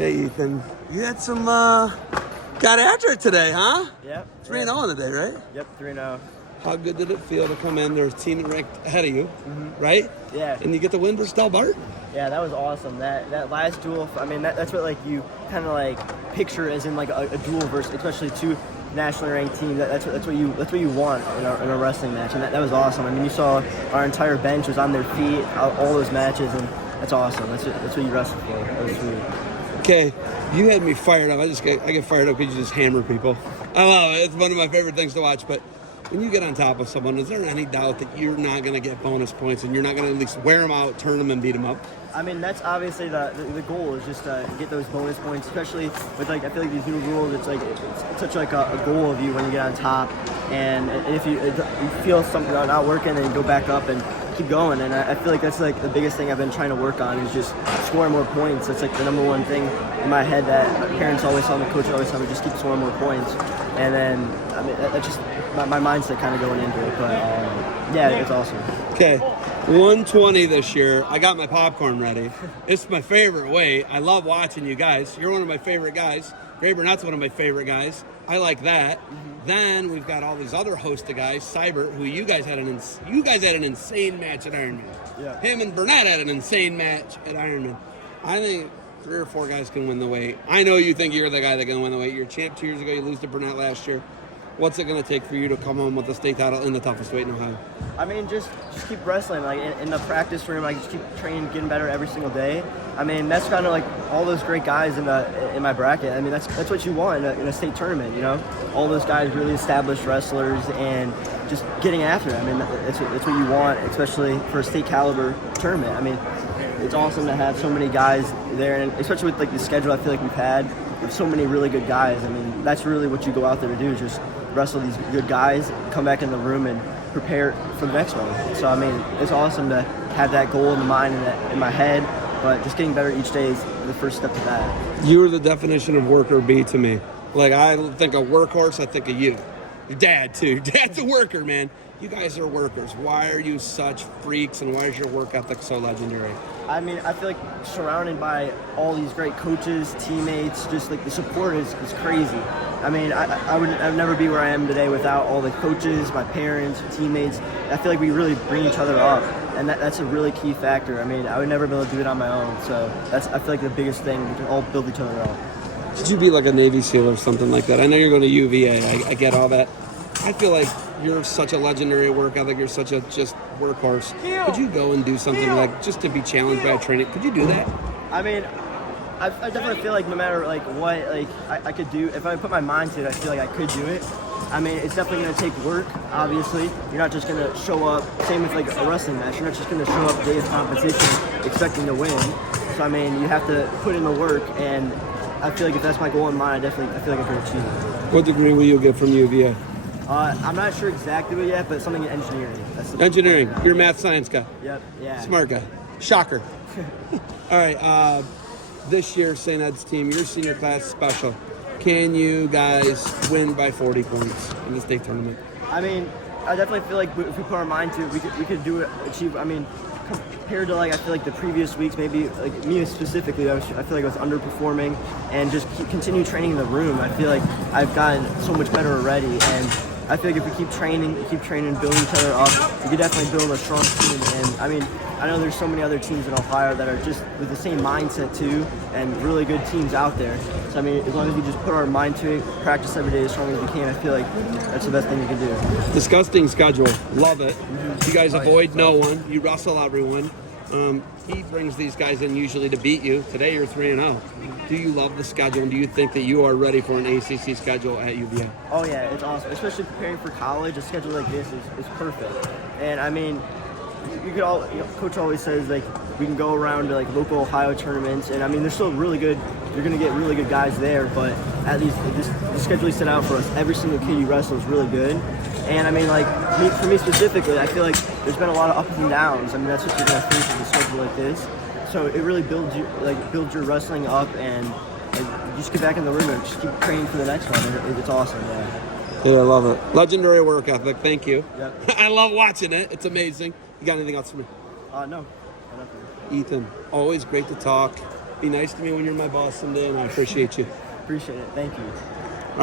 Okay, Ethan. You had some, got after it today, huh? Yep. 3-0 in the day, right? Yep, 3-0. How good did it feel to come in? There's a team ranked ahead of you, right? Yeah. And you get the win versus Bart? Yeah, that was awesome. That last duel, I mean, that's what, like, you kind of, like, picture as in, like, a duel versus, especially two nationally ranked teams. That's what you want in a wrestling match, and that was awesome. I mean, you saw our entire bench was on their feet, all those matches, and that's awesome. That's what you wrestle for. That was sweet. Okay, you had me fired up. I get fired up because you just hammer people. I love it. It's one of my favorite things to watch. But when you get on top of someone, is there any doubt that you're not going to get bonus points and you're not going to at least wear them out, turn them, and beat them up? I mean, that's obviously the goal is just to get those bonus points, especially with, like, I feel like these new rules, it's like it's such like a goal of you when you get on top, and if you feel something not working, then you go back up and keep going. And I feel like that's like the biggest thing I've been trying to work on is just scoring more points. That's like the number one thing in my head that my parents always tell me, coach always tell me, just keep scoring more points. And then I mean that's just my mindset kind of going into it. But yeah, it's awesome. Okay, 120 this year. I got my popcorn ready. It's my favorite weight. I love watching you guys. You're one of my favorite guys. Ray Burnett's one of my favorite guys. I like that. Then we've got all these other host of guys, Cyber, who you guys had an insane match at Ironman. Yeah. Him and Burnett had an insane match at Ironman. I think 3 or 4 guys can win the weight. I know you think you're the guy that can win the weight. You're champ 2 years ago. You lose to Burnett last year. What's it going to take for you to come home with the state title in the toughest weight in Ohio? I mean, just keep wrestling. Like in the practice room, I just keep training, getting better every single day. I mean, that's kind of like all those great guys in my bracket. I mean, that's what you want in a state tournament. You know, all those guys really established wrestlers and just getting after it. I mean, that's what you want, especially for a state caliber tournament. I mean, it's awesome to have so many guys there, and especially with like the schedule I feel like we've had with so many really good guys. I mean, that's really what you go out there to do, is just wrestle these good guys, come back in the room and prepare for the next one. So I mean, it's awesome to have that goal in the mind and in my head, but just getting better each day is the first step to that. You're the definition of worker bee to me. Like, I think of workhorse, I think of you. Your dad too. Dad's a worker, man. You guys are workers. Why are you such freaks, and why is your work ethic so legendary? I mean, I feel like surrounded by all these great coaches, teammates, just like the support is crazy. I mean, I'd never be where I am today without all the coaches, my parents, teammates. I feel like we really bring each other up, and that's a really key factor. I mean, I would never be able to do it on my own, so I feel like the biggest thing, we can all build each other up. Should you be like a Navy SEAL or something like that? I know you're going to UVA. I get all that. I feel like you're such a legendary work ethic. You're such a just workhorse. Could you go and do something like just to be challenged by a trainer? Could you do that? I mean, I definitely feel like no matter like what I could do, if I put my mind to it, I feel like I could do it. I mean, it's definitely going to take work, obviously. You're not just going to show up, same with like a wrestling match, you're not just going to show up day of competition expecting to win. So I mean, you have to put in the work, and I feel like if that's my goal in mind, I feel like I can achieve it. What degree will you get from UVA? I'm not sure exactly yet, but something in engineering. Engineering. You're a math science guy. Yep, yeah. Smart guy. Shocker. All right, this year, St. Ed's team, your senior class special. Can you guys win by 40 points in the state tournament? I mean, I definitely feel like if we put our mind to it, we could do it, achieve. I mean, compared to like I feel like the previous weeks, maybe like me specifically, I feel like I was underperforming, and just continue training in the room. I feel like I've gotten so much better already, and I feel like if we keep training, building each other up, we could definitely build a strong team. And I mean, I know there's so many other teams in Ohio that are just with the same mindset too, and really good teams out there. So I mean, as long as we just put our mind to it, practice every day as strong as we can, I feel like that's the best thing you can do. Disgusting schedule. Love it. You guys avoid no one. You wrestle everyone. He brings these guys in usually to beat you. Today you're 3-0. Do you love the schedule, and do you think that you are ready for an ACC schedule at UVA? Oh yeah, it's awesome. Especially preparing for college, a schedule like this is perfect. And I mean, you could all, coach always says like we can go around to like local Ohio tournaments, and I mean they're still really good. You're gonna get really good guys there, but at least the schedule is set out for us. Every single kid you wrestle is really good. And I mean, like for me specifically, I feel like there's been a lot of ups and downs. I mean, that's what you're gonna face with a schedule like this. So it really builds your wrestling up, and you just get back in the room and just keep training for the next one. And it's awesome, yeah. Yeah, I love it. Legendary work ethic. Thank you. Yep. I love watching it. It's amazing. You got anything else for me? No, nothing. Ethan, always great to talk. Be nice to me when you're my boss someday, and I appreciate you. Appreciate it. Thank you.